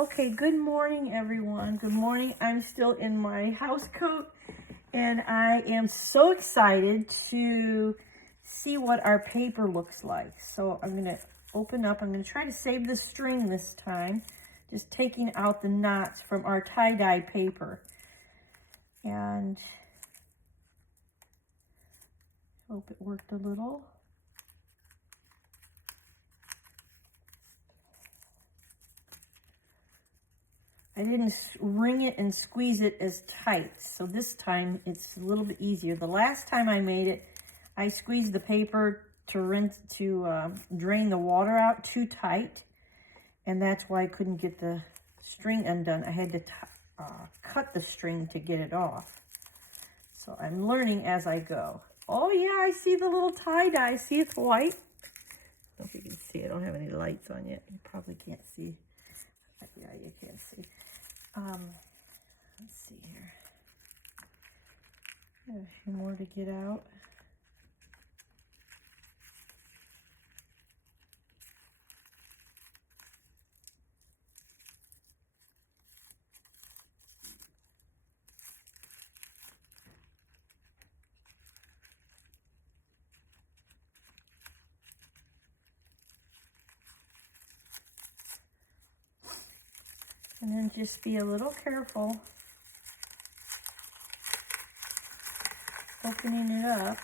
Okay, good morning, everyone. Good morning. I'm still in my house coat, and I am so excited to see what our paper looks like. So I'm going to open up. I'm going to try to save the string this time, just taking out the knots from our tie-dye paper. And hope it worked a little. I didn't wring it and squeeze it as tight, so this time it's a little bit easier. The last time I made it, I squeezed the paper to drain the water out too tight, and that's why I couldn't get the string undone. I had to cut the string to get it off. So I'm learning as I go. Oh yeah, I see the little tie-dye. See, it's white. I don't know if you can see. I don't have any lights on yet. You probably can't see. Yeah, you can't see. Let's see here. Got a few more to get out. And then just be a little careful opening it up.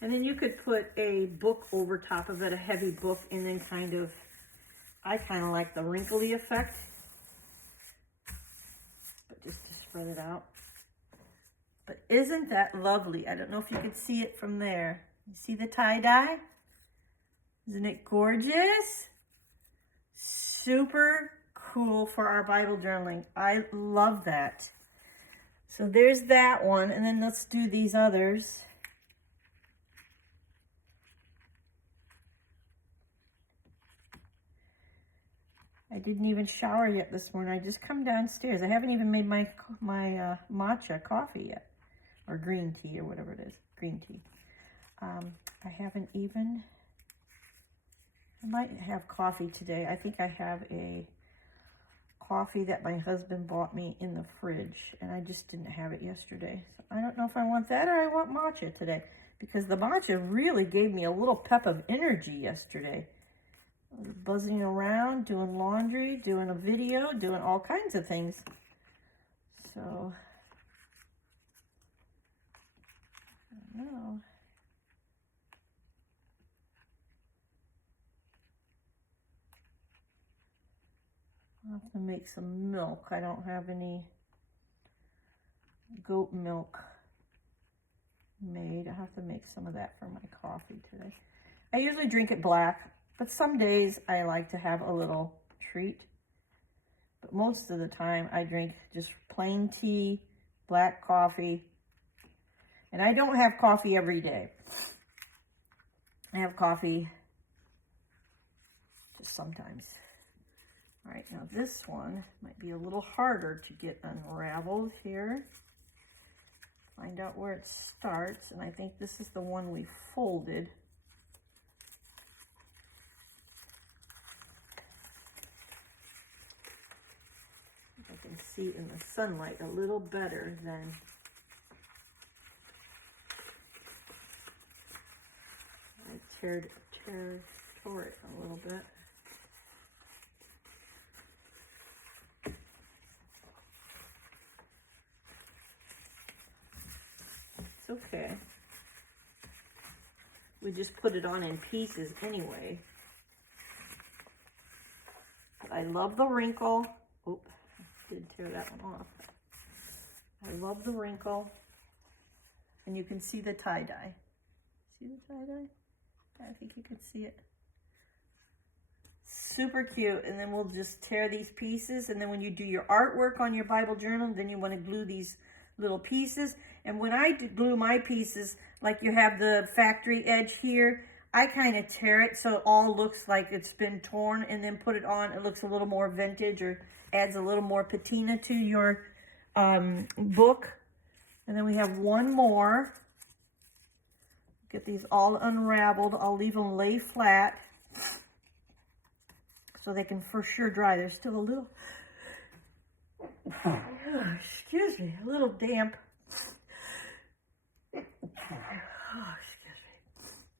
And then you could put a book over top of it, a heavy book, and then I kind of like the wrinkly effect. But just to spread it out. But isn't that lovely? I don't know if you could see it from there. You see the tie-dye? Isn't it gorgeous? Super cool for our Bible journaling. I love that. So there's that one, and then let's do these others. I didn't even shower yet this morning. I just come downstairs. I haven't even made my matcha coffee yet, or green tea, or whatever it is, green tea. I haven't even, I might have coffee today. I think I have a coffee that my husband bought me in the fridge, and I just didn't have it yesterday. So I don't know if I want that or I want matcha today, because the matcha really gave me a little pep of energy yesterday. I was buzzing around, doing laundry, doing a video, doing all kinds of things. So, I don't know. I'll have to make some milk. I don't have any goat milk made. I have to make some of that for my coffee today. I usually drink it black, but some days I like to have a little treat. But most of the time I drink just plain tea, black coffee. And I don't have coffee every day. I have coffee just sometimes. All right, now this one might be a little harder to get unraveled here. Find out where it starts, and I think this is the one we folded. I can see in the sunlight a little better than I tore it a little bit. It's okay. We just put it on in pieces anyway. But I love the wrinkle. Oop, I did tear that one off. I love the wrinkle. And you can see the tie-dye. See the tie-dye? I think you can see it. Super cute. And then we'll just tear these pieces. And then when you do your artwork on your Bible journal, then you want to glue these little pieces. And when I glue my pieces, like you have the factory edge here, I kind of tear it so it all looks like it's been torn, and then put it on. It looks a little more vintage, or adds a little more patina to your book. And then we have one more. Get these all unraveled. I'll leave them lay flat so they can for sure dry. There's still a little, excuse me, a little damp.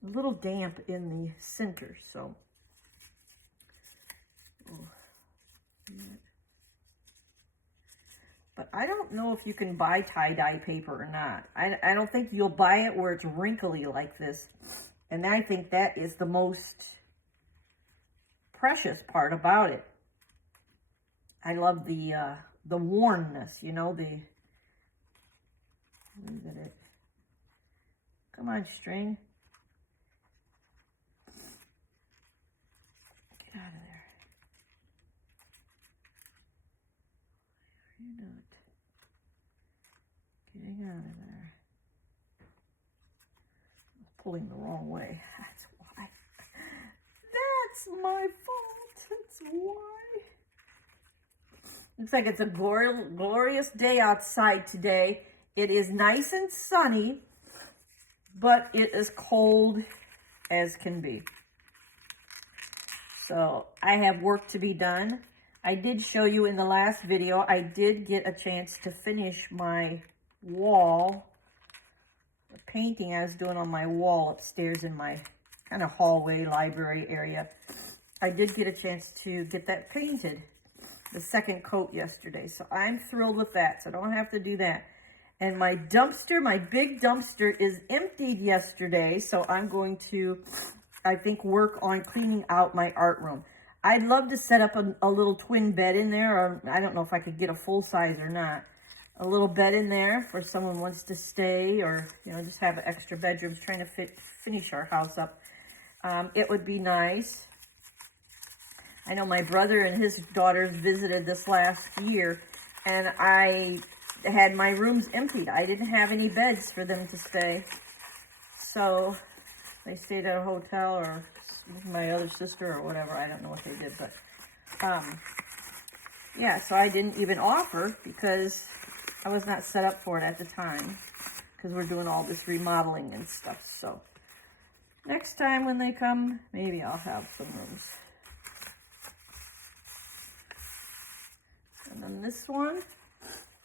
A little damp in the center, so. But I don't know if you can buy tie-dye paper or not. I don't think you'll buy it where it's wrinkly like this. And I think that is the most precious part about it. I love the wornness, you know, the, look at it. Come on, string. Get out of there. You're not getting out of there. I'm pulling the wrong way. That's why. That's my fault. That's why. Looks like it's a glorious day outside today. It is nice and sunny, but it is cold as can be. So I have work to be done. I did show you in the last video, I did get a chance to finish my wall, the painting I was doing on my wall upstairs in my kind of hallway library area. I did get a chance to get that painted, the second coat yesterday. So I'm thrilled with that, so I don't have to do that. And my dumpster, my big dumpster is emptied yesterday, so I'm going to, I think, work on cleaning out my art room. I'd love to set up a little twin bed in there, or I don't know if I could get a full size or not. A little bed in there for someone wants to stay, or, you know, just have extra bedrooms, trying to finish our house up. It would be nice. I know my brother and his daughters visited this last year, and I had my rooms emptied. I didn't have any beds for them to stay. So they stayed at a hotel, or my other sister or whatever. I don't know what they did, but yeah, so I didn't even offer because I was not set up for it at the time, because we're doing all this remodeling and stuff. So next time when they come, maybe I'll have some rooms. And then this one,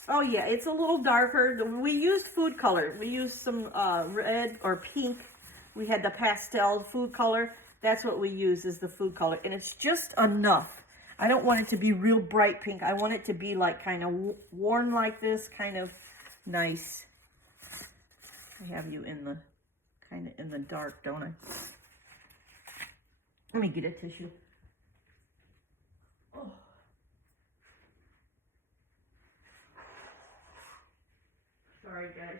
oh yeah, it's a little darker. We used food color. We used some red or pink. We had the pastel food color. That's what we use, is the food color. And it's just enough. I don't want it to be real bright pink. I want it to be like kind of worn like this, kind of nice. I have you in the, kind of in the dark, don't I? Let me get a tissue. Oh. Sorry, guys.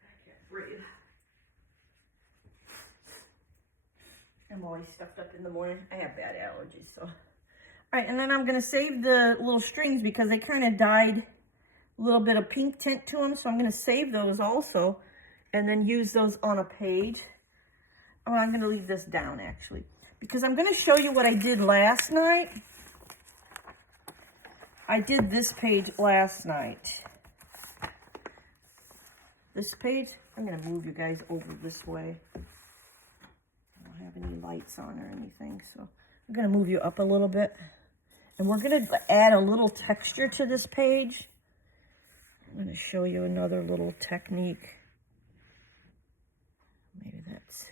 I can't breathe. I'm always stuffed up in the morning. I have bad allergies, so. All right, and then I'm going to save the little strings because they kind of dyed a little bit of pink tint to them, so I'm going to save those also and then use those on a page. Oh, I'm going to leave this down, actually, because I'm going to show you what I did last night. I did this page last night. This page, I'm going to move you guys over this way. Have any lights on or anything, so I'm going to move you up a little bit, and we're going to add a little texture to this page. I'm going to show you another little technique. Maybe that's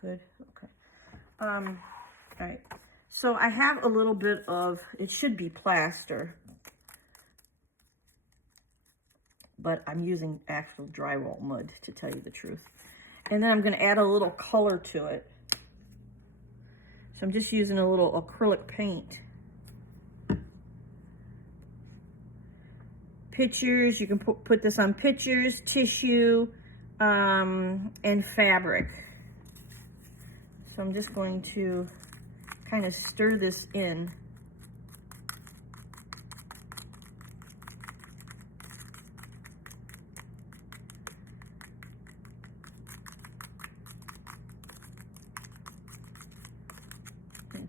good. Okay. All right, so I have a little bit of, it should be plaster, but I'm using actual drywall mud, to tell you the truth. And then I'm going to add a little color to it. So I'm just using a little acrylic paint. Pictures, you can put this on pictures, tissue, and fabric. So I'm just going to kind of stir this in.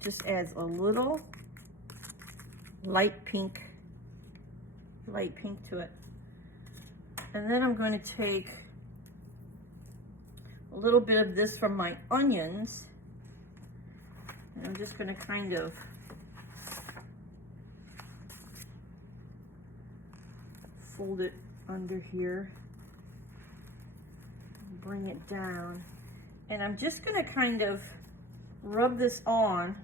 just adds a little light pink to it. And then I'm going to take a little bit of this from my onions, and I'm just going to kind of fold it under here, bring it down, and I'm just going to kind of rub this on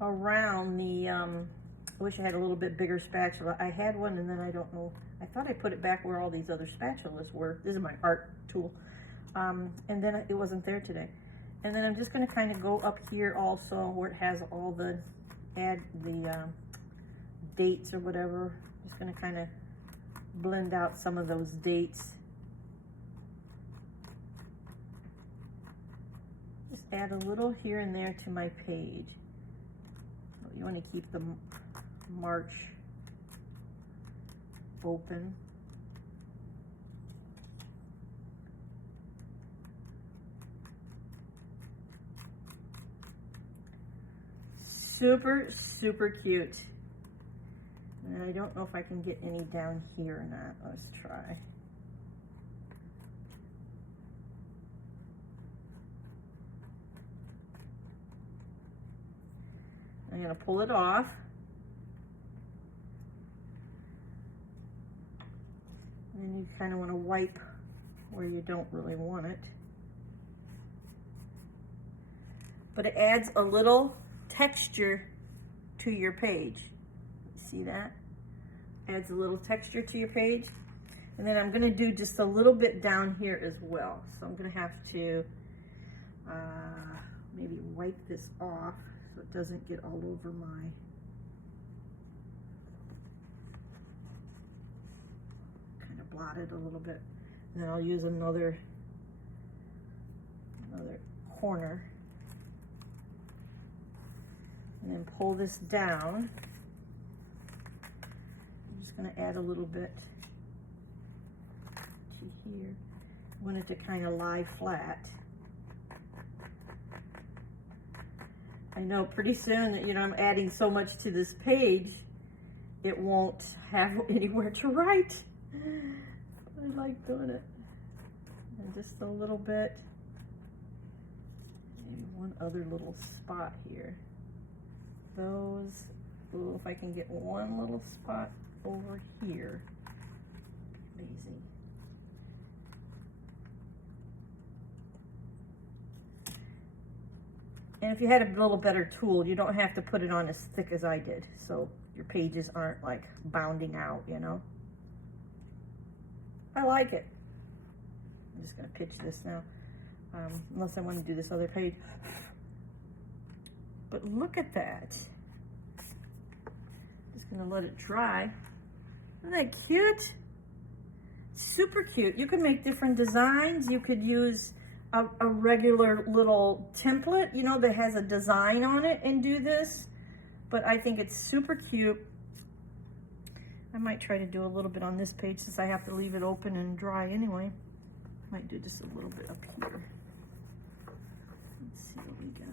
around the, I wish I had a little bit bigger spatula. I had one and then I don't know, I thought I put it back where all these other spatulas were. This is my art tool. And then it wasn't there today. And then I'm just gonna kind of go up here also where it has all the, dates or whatever. Just gonna kind of blend out some of those dates. Just add a little here and there to my page. You want to keep the March open. Super, super cute. And I don't know if I can get any down here or not. Let's try. I'm going to pull it off. And then you kind of want to wipe where you don't really want it. But it adds a little texture to your page. See that? Adds a little texture to your page. And then I'm going to do just a little bit down here as well. So I'm going to have to maybe wipe this off so it doesn't get all over my kind of blot it a little bit. And then I'll use another corner. And then pull this down. I'm just going to add a little bit to here. I want it to kind of lie flat. I know pretty soon that, I'm adding so much to this page, it won't have anywhere to write. I like doing it. And just a little bit, maybe one other little spot here. Those, ooh, if I can get one little spot over here, amazing. And if you had a little better tool, you don't have to put it on as thick as I did, so your pages aren't like bounding out, I like it. I'm just gonna pitch this now, unless I want to do this other page. But look at that. Just gonna let it dry. Isn't that cute? Super cute. You could make different designs. You could use a regular little template, that has a design on it and do this. But I think it's super cute. I might try to do a little bit on this page since I have to leave it open and dry anyway. Might do just a little bit up here. Let's see what we got.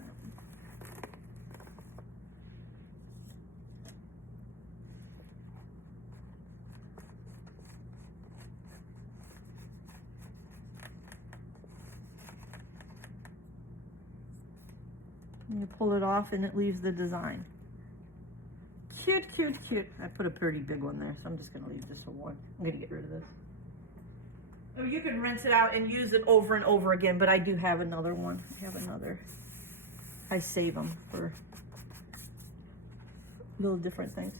And you pull it off and it leaves the design. Cute, cute, cute. I put a pretty big one there, so I'm just gonna leave this for one. I'm gonna get rid of this. Oh, you can rinse it out and use it over and over again, but I do have another one. I save them for little different things.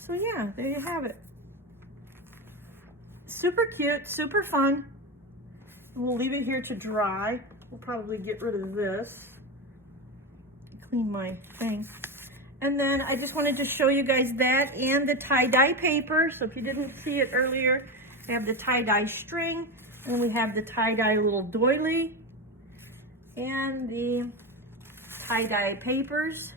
So yeah, there you have it. Super cute, super fun. We'll leave it here to dry. We'll probably get rid of this. Clean my thing. And then I just wanted to show you guys that and the tie-dye paper. So if you didn't see it earlier, we have the tie-dye string and we have the tie-dye little doily. And the tie-dye papers.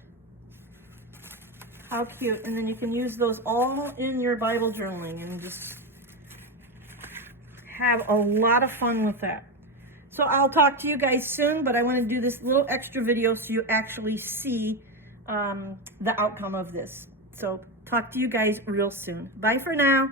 How cute. And then you can use those all in your Bible journaling and just have a lot of fun with that. So I'll talk to you guys soon, but I want to do this little extra video so you actually see the outcome of this. So talk to you guys real soon. Bye for now.